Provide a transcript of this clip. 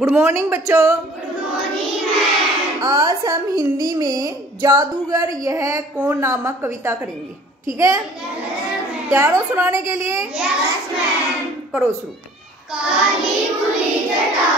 Good morning बच्चों। Good morning ma'am. आज हम हिंदी में जादूगर यह कौन नामक कविता करेंगे, ठीक है? तैयार हो सुनाने के लिए? Yes ma'am. करो शुरू। काली खुली जटा